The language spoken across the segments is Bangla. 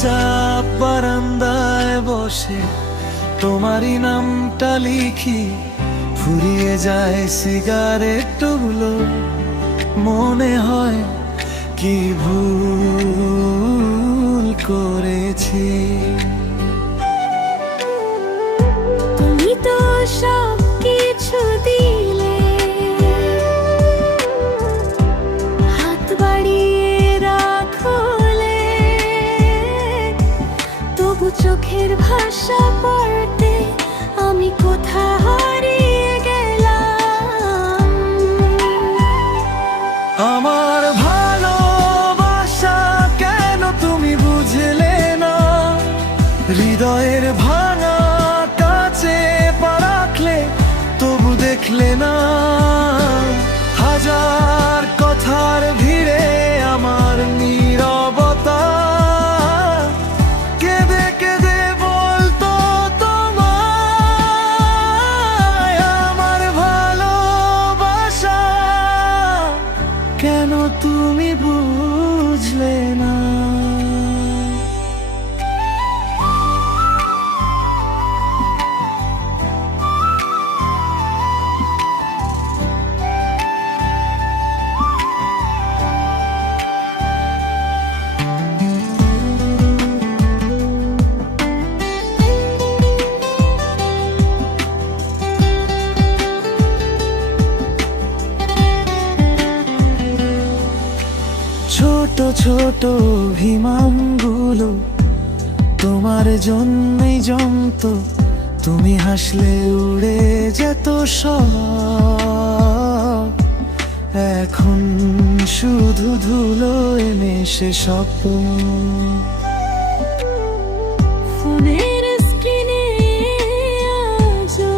চুপচাপ বারান্দায় বসে তোমারই নামটা লিখি, ফুরিয়ে যায় সিগারেটগুলো। মনে হয় কি ভুল করেছি। তুমি তো সব কিছু দিলে, হাত বাড়িয়ে রাখলে, তবু চোখের ভাষা পড়তে আমি কোথা হারিয়ে গেলাম। আমার ভালোবাসা কেন তুমি বুঝলে না? হৃদয়ের ভাঙা কাছে পা রাখলে তবু দেখলে না। হাজার কথার ভিড়ে আমার নীরবতা কেঁদে কেঁদে বলতো তোমায় আমার ভালোবাসা কেন তুমি বুঝলে না? ছোট ছোট অভিমানগুলো তোমার জন্যই জমত, তুমি হাসলে উড়ে যেত সব। এখন শুধু ধুলো মেশে স্বপ্ন। ফোনের স্ক্রিনে আজও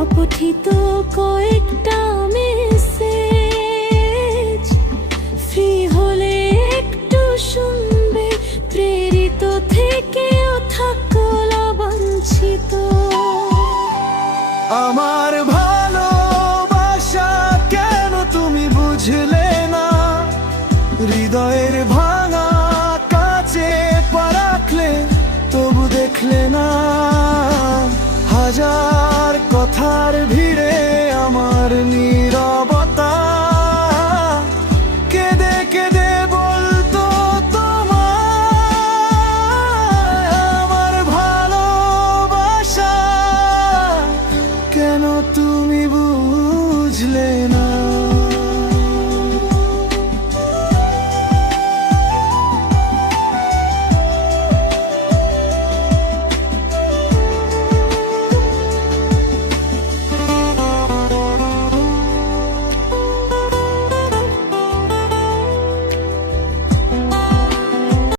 অপঠিত কয়েকটা মেসেজ, ফ্রি হলে একটু শুনবে, প্রেরিত থেকেও থাকলো বঞ্চিত। আমার ভালোবাসা কেন তুমি বুঝলে না? হৃদয়ের ভাঙা কাছে পা রাখলে তবু দেখলে না। হাজার কথার ভিড়ে আমার